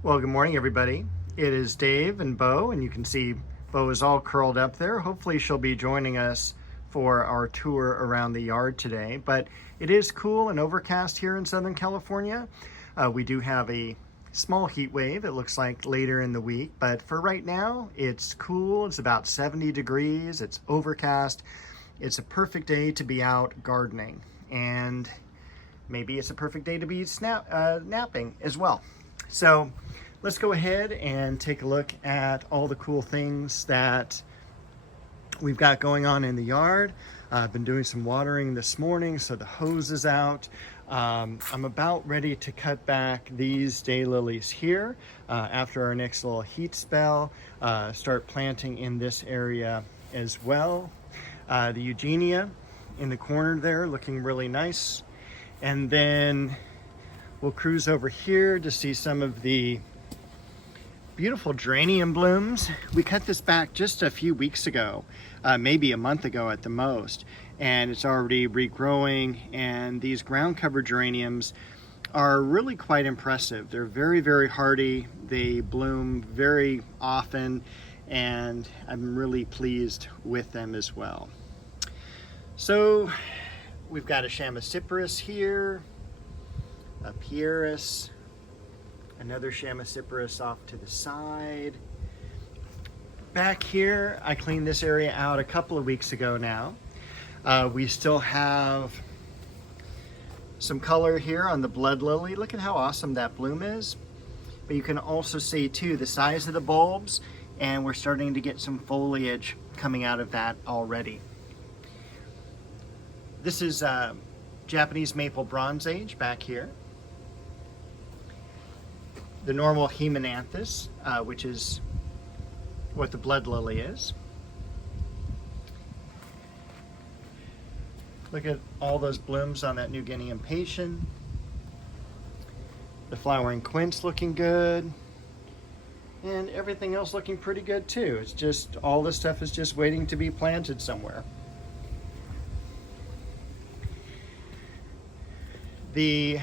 Well, good morning, everybody. It is Dave and Bo, and you can see Bo is all curled up there. Hopefully she'll be joining us for our tour around the yard today. But it is cool and overcast here in Southern California. We do have a small heat wave, it looks like later in the week. But for right now, it's cool. It's about 70 degrees. It's overcast. It's a perfect day to be out gardening. And maybe it's a perfect day to be napping as well. So let's go ahead and take a look at all the cool things that we've got going on in the yard. I've been doing some watering this morning, so the hose is out. I'm about ready to cut back these daylilies here after our next little heat spell. Start planting in this area as well. The eugenia in the corner there looking really nice. And then we'll cruise over here to see some of the beautiful geranium blooms. We cut this back just a few weeks ago, maybe a month ago at the most, and it's already regrowing. And these ground cover geraniums are really quite impressive. They're very, very hardy. They bloom very often, and I'm really pleased with them as well. So we've got a Chamaecyparis here, a Pieris, another Chamaecyparis off to the side. Back here, I cleaned this area out a couple of weeks ago now. We still have some color here on the blood lily. Look at how awesome that bloom is. But you can also see too the size of the bulbs, and we're starting to get some foliage coming out of that already. This is Japanese maple bronze age back here. The normal Hemananthus, which is what the blood lily is. Look at all those blooms on that New Guinea impatient. The flowering quince looking good. And everything else looking pretty good too. It's just, all this stuff is just waiting to be planted somewhere. The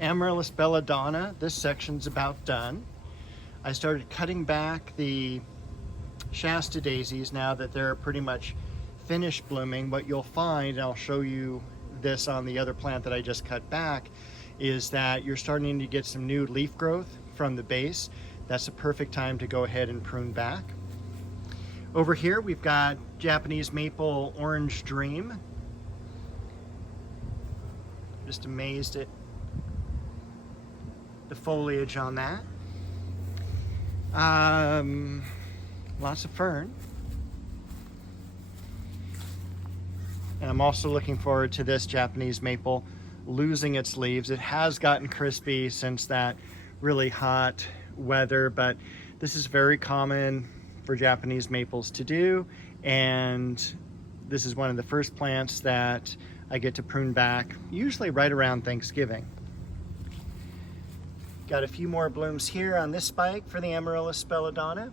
Amaryllis belladonna, this section's about done. I started cutting back the Shasta daisies now that they're pretty much finished blooming. What you'll find, and I'll show you this on the other plant that I just cut back, is that you're starting to get some new leaf growth from the base. That's the perfect time to go ahead and prune back. Over here we've got Japanese maple orange dream. Just amazed at the foliage on that. Lots of fern. And I'm also looking forward to this Japanese maple losing its leaves. It has gotten crispy since that really hot weather, but this is very common for Japanese maples to do. And this is one of the first plants that I get to prune back, usually right around Thanksgiving. Got a few more blooms here on this spike for the Amaryllis belladonna.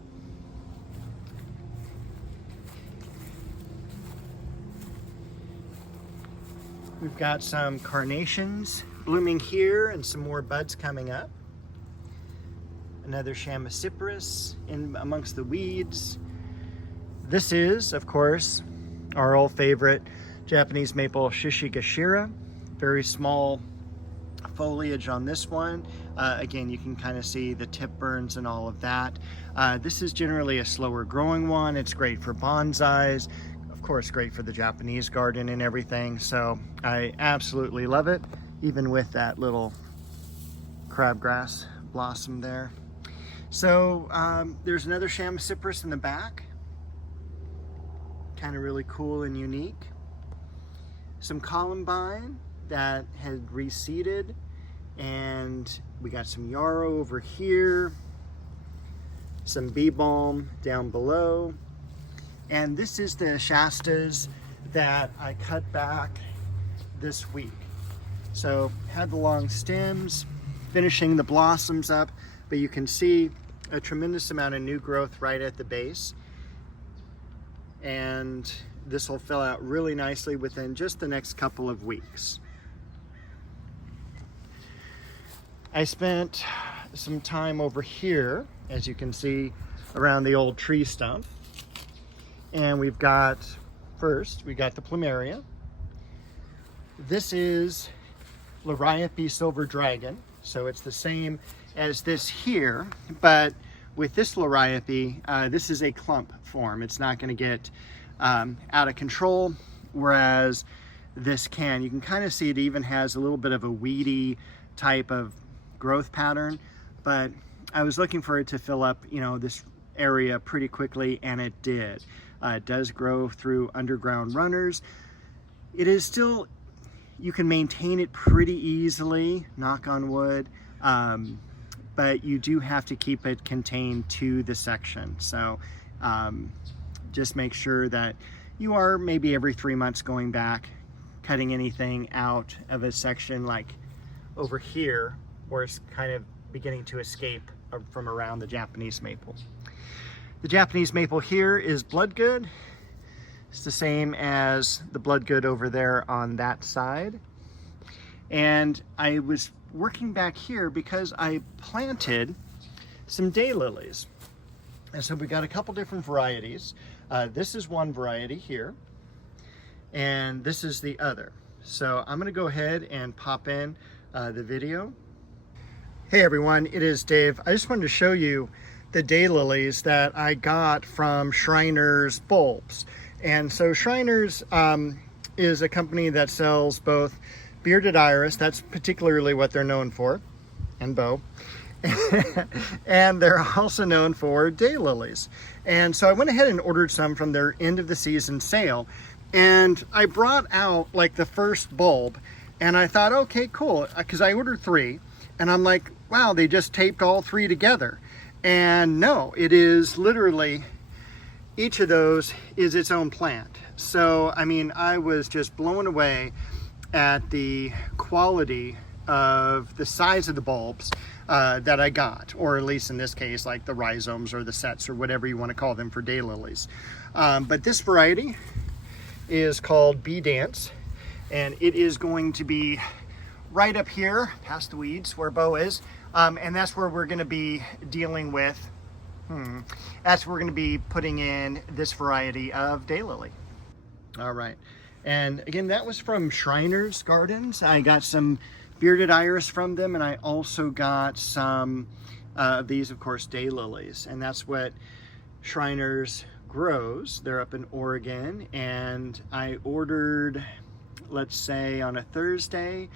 We've got some carnations blooming here and some more buds coming up. Another Chamaecyparis in amongst the weeds. This is, of course, our old favorite Japanese maple Shishigashira. Very small foliage on this one. Again, you can kind of see the tip burns and all of that. This is generally a slower growing one. It's great for bonsais. Of course, great for the Japanese garden and everything. So I absolutely love it, even with that little crabgrass blossom there. So there's another Chamaecyparis in the back. Kind of really cool and unique. Some columbine that had reseeded, and we got some yarrow over here, some bee balm down below, and this is the Shastas that I cut back this week. So had the long stems, finishing the blossoms up, but you can see a tremendous amount of new growth right at the base, and this will fill out really nicely within just the next couple of weeks. I spent some time over here, as you can see, around the old tree stump. And we've got, first, we got the plumeria. This is Liriope Silver Dragon. So it's the same as this here, but with this Liriope, this is a clump form. It's not going to get out of control, whereas this can. You can kind of see it even has a little bit of a weedy type of growth pattern, but I was looking for it to fill up, you know, this area pretty quickly, and it did. It does grow through underground runners. It is still, you can maintain it pretty easily, knock on wood, but you do have to keep it contained to the section. So just make sure that you are maybe every 3 months going back, cutting anything out of a section like over here, where it's kind of beginning to escape from around the Japanese maple. The Japanese maple here is bloodgood. It's the same as the bloodgood over there on that side. And I was working back here because I planted some daylilies. And so we got a couple different varieties. This is one variety here, and this is the other. So I'm gonna go ahead and pop in the video. Hey everyone, it is Dave. I just wanted to show you the daylilies that I got from Schreiners bulbs. And so Schreiners is a company that sells both bearded iris, that's particularly what they're known for, and bow. And they're also known for daylilies. And so I went ahead and ordered some from their end of the season sale. And I brought out like the first bulb, and I thought, okay, cool, because I ordered 3. And I'm like, wow, they just taped all 3 together. And no, it is literally, each of those is its own plant. So, I mean, I was just blown away at the quality of the size of the bulbs that I got, or at least in this case, like the rhizomes or the sets or whatever you want to call them for daylilies. But this variety is called Bee Dance, and it is going to be right up here past the weeds where Bo is, and that's where we're going to be dealing with, that's where we're going to be putting in this variety of daylily. All right, and again, that was from Schreiners Gardens. I got some bearded iris from them, and I also got some of these, of course, daylilies, and that's what Schreiners grows. They're up in Oregon, and I ordered, let's say, on a Thursday,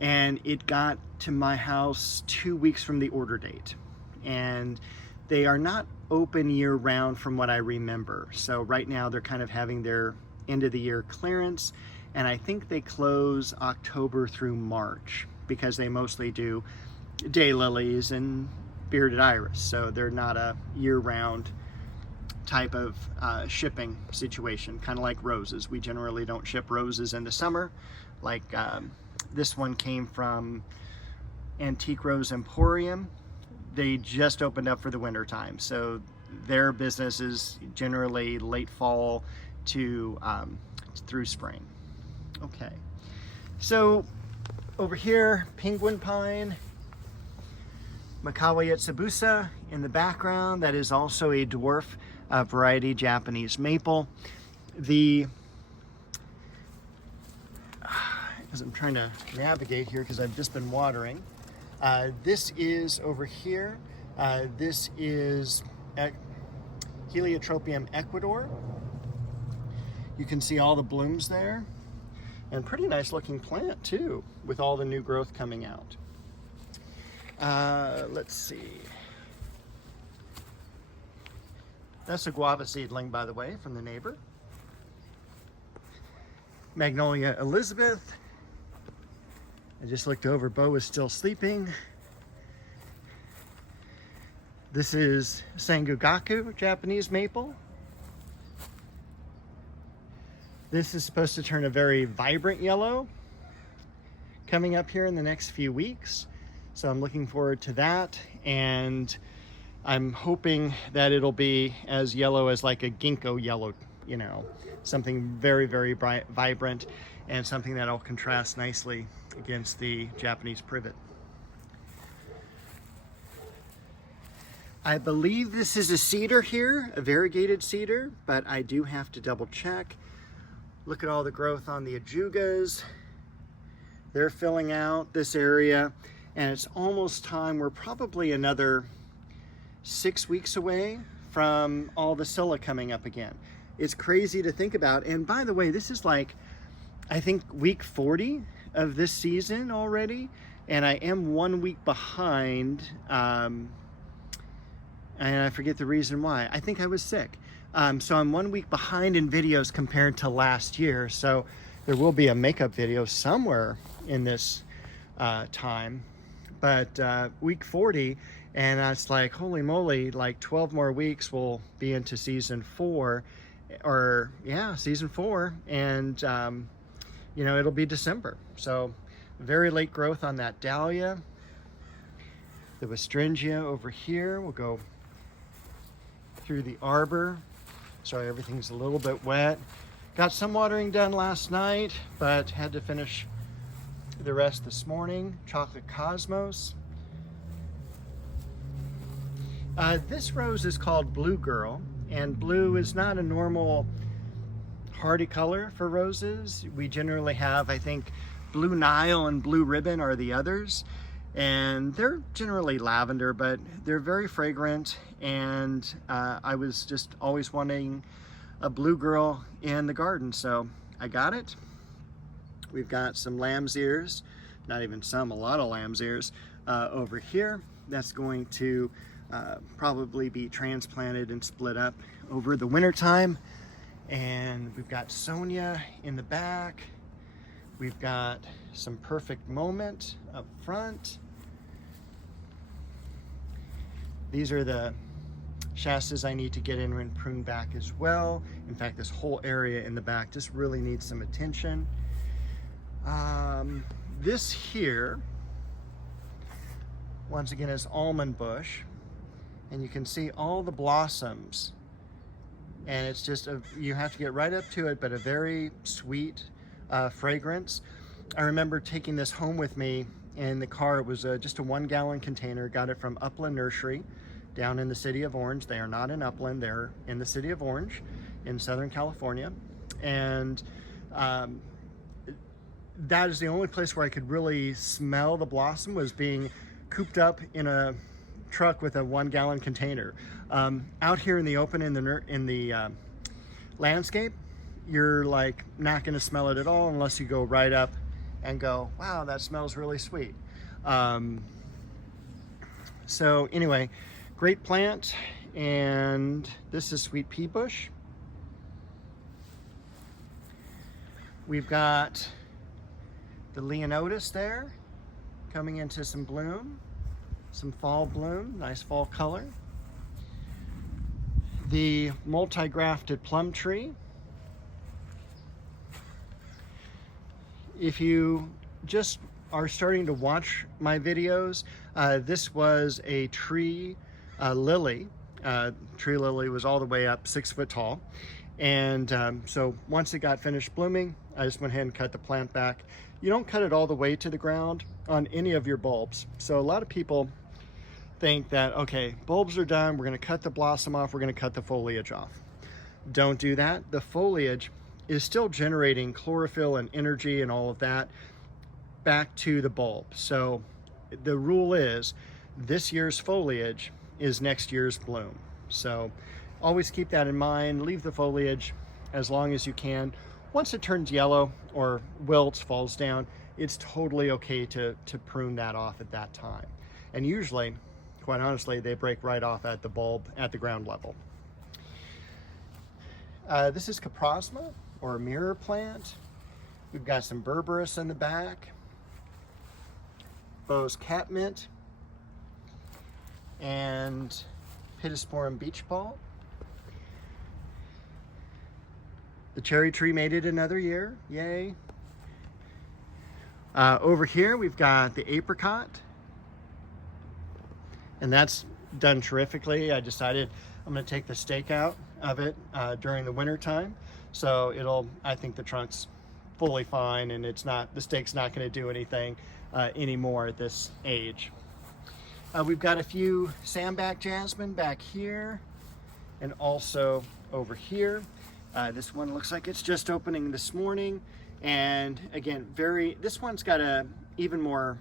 and it got to my house 2 weeks from the order date. And they are not open year round from what I remember. So right now they're kind of having their end of the year clearance, and I think they close October through March because they mostly do daylilies and bearded iris. So they're not a year round type of shipping situation, kind of like roses. We generally don't ship roses in the summer. Like this one came from Antique Rose Emporium. They just opened up for the winter time, so their business is generally late fall to through spring. Okay, so over here, penguin pine, Makawa Yetsubusa in the background. That is also a dwarf variety Japanese maple. As I'm trying to navigate here because I've just been watering. This is over here. This is Heliotropium Ecuador. You can see all the blooms there, and pretty nice looking plant too, with all the new growth coming out. Let's see. That's a guava seedling, by the way, from the neighbor. Magnolia Elizabeth. I just looked over, Bo is still sleeping. This is Sangugaku, Japanese maple. This is supposed to turn a very vibrant yellow coming up here in the next few weeks. So I'm looking forward to that, and I'm hoping that it'll be as yellow as like a ginkgo yellow, you know, something very, very bright, vibrant, and something that'll contrast nicely against the Japanese privet. I believe this is a cedar here, a variegated cedar, but I do have to double check. Look at all the growth on the ajugas. They're filling out this area, and it's almost time. We're probably another 6 weeks away from all the scilla coming up again. It's crazy to think about. And by the way, this is like, I think week 40 of this season already, and I am 1 week behind, and I forget the reason why. I think I was sick. So I'm 1 week behind in videos compared to last year. So there will be a makeup video somewhere in this time, but week 40, and it's like, holy moly, like 12 more weeks we'll be into season 4, or yeah, season 4, and you know, it'll be December. So very late growth on that dahlia. The Westringia over here. We'll go through the arbor. Sorry, everything's a little bit wet. Got some watering done last night, but had to finish the rest this morning. Chocolate Cosmos. This rose is called Blue Girl, and blue is not a normal hardy color for roses. We generally have, I think, Blue Nile and Blue Ribbon are the others, and they're generally lavender, but they're very fragrant, and I was just always wanting a Blue Girl in the garden, so I got it. We've got some lamb's ears, not even some, a lot of lamb's ears over here. That's going to probably be transplanted and split up over the winter time. And we've got Sonia in the back. We've got some Perfect Moment up front. These are the Shastas I need to get in and prune back as well. In fact, this whole area in the back just really needs some attention. This here, once again, is almond bush, and you can see all the blossoms, and it's just you have to get right up to it, but a very sweet fragrance. I remember taking this home with me in the car. It was just a 1 gallon container. Got it from Upland Nursery down in the city of Orange. They are not in Upland, they're in the city of Orange in Southern California. And that is the only place where I could really smell the blossom, was being cooped up in a truck with a 1 gallon container. Out here in the open, in the landscape, you're like not going to smell it at all unless you go right up and go, wow, that smells really sweet. So anyway, great plant. And this is sweet pea bush. We've got the Leonotis there coming into some bloom, some fall bloom, nice fall color. The multi-grafted plum tree. If you just are starting to watch my videos, this was a tree lily. Tree lily was all the way up 6 foot tall. And so once it got finished blooming, I just went ahead and cut the plant back. You don't cut it all the way to the ground on any of your bulbs. So a lot of people think that, okay, bulbs are done, we're gonna cut the blossom off, we're gonna cut the foliage off. Don't do that. The foliage is still generating chlorophyll and energy and all of that back to the bulb. So the rule is this year's foliage is next year's bloom. So always keep that in mind. Leave the foliage as long as you can. Once it turns yellow or wilts, falls down, it's totally okay to prune that off at that time. And usually, quite honestly, they break right off at the bulb at the ground level. This is Caprosma, or a mirror plant. We've got some Berberis in the back, Beau's catmint, and Pittosporum beach ball. The cherry tree made it another year, yay. Over here we've got the apricot, and that's done terrifically. I decided I'm going to take the stake out of it during the winter time, so I think the trunk's fully fine, and the stake's not going to do anything anymore at this age. We've got a few sandback jasmine back here and also over here. This one looks like it's just opening this morning. And again, this one's got a even more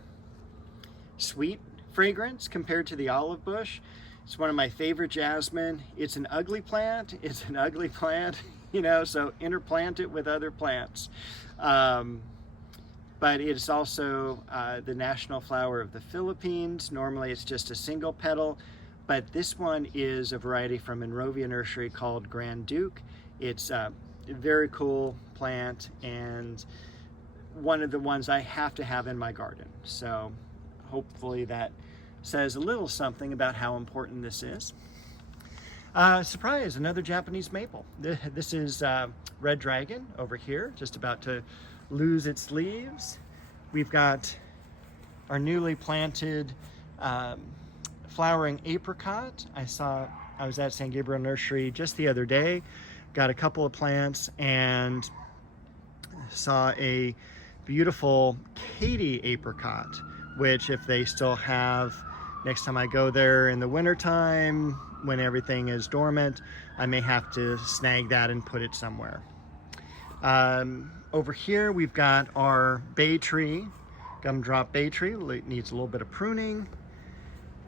sweet fragrance compared to the olive bush. It's one of my favorite jasmine. It's an ugly plant. It's an ugly plant, you know, so interplant it with other plants. But it's also the national flower of the Philippines. Normally it's just a single petal, but this one is a variety from Monrovia Nursery called Grand Duke. It's a very cool plant and one of the ones I have to have in my garden. So hopefully that says a little something about how important this is. Surprise, another Japanese maple. This is Red Dragon over here, just about to lose its leaves. We've got our newly planted flowering apricot. I was at San Gabriel Nursery just the other day, got a couple of plants and saw a beautiful Katy apricot, which if they still have, next time I go there in the wintertime, when everything is dormant, I may have to snag that and put it somewhere. Over here, we've got our bay tree, gumdrop bay tree. It needs a little bit of pruning.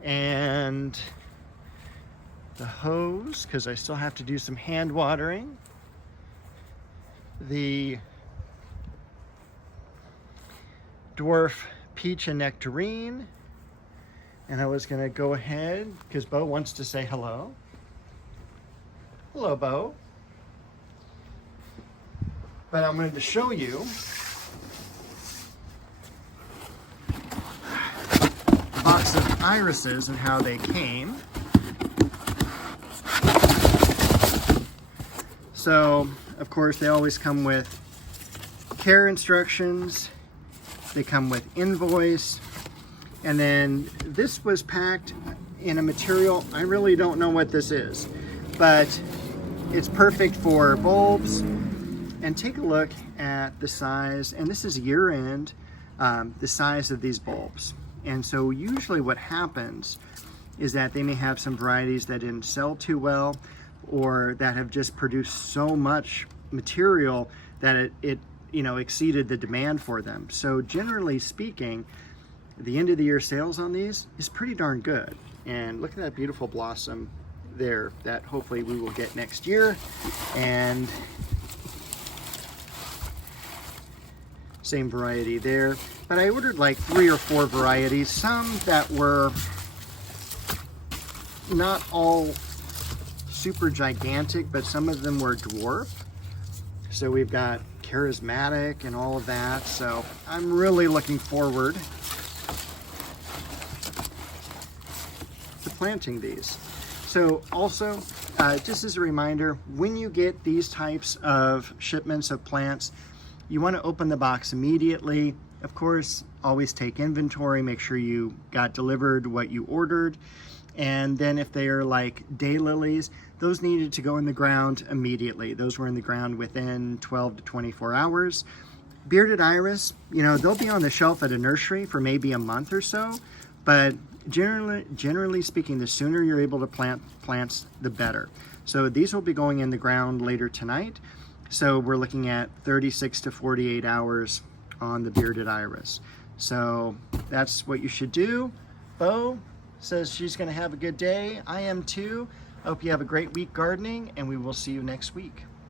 And the hose, because I still have to do some hand watering. The dwarf peach and nectarine. And I was gonna go ahead, because Bo wants to say hello. Hello, Bo. But I'm going to show you a box of irises and how they came. So, of course, they always come with care instructions. They come with invoice. And then this was packed in a material, I really don't know what this is, but it's perfect for bulbs. And take a look at the size, and this is year-end, the size of these bulbs. And so usually what happens is that they may have some varieties that didn't sell too well or that have just produced so much material that it exceeded the demand for them. So generally speaking, the end of the year sales on these is pretty darn good. And look at that beautiful blossom there that hopefully we will get next year. And same variety there, but I ordered like 3 or 4 varieties, some that were not all super gigantic, but some of them were dwarf. So we've got charismatic and all of that, so I'm really looking forward to planting these. So also, just as a reminder, when you get these types of shipments of plants, you want to open the box immediately. Of course, always take inventory, make sure you got delivered what you ordered. And then if they are like daylilies, those needed to go in the ground immediately. Those were in the ground within 12 to 24 hours. Bearded iris, they'll be on the shelf at a nursery for maybe a month or so, but generally speaking, the sooner you're able to plant plants, the better. So these will be going in the ground later tonight. So we're looking at 36 to 48 hours on the bearded iris. So that's what you should do. Bo says she's going to have a good day. I am too. I hope you have a great week gardening, and we will see you next week.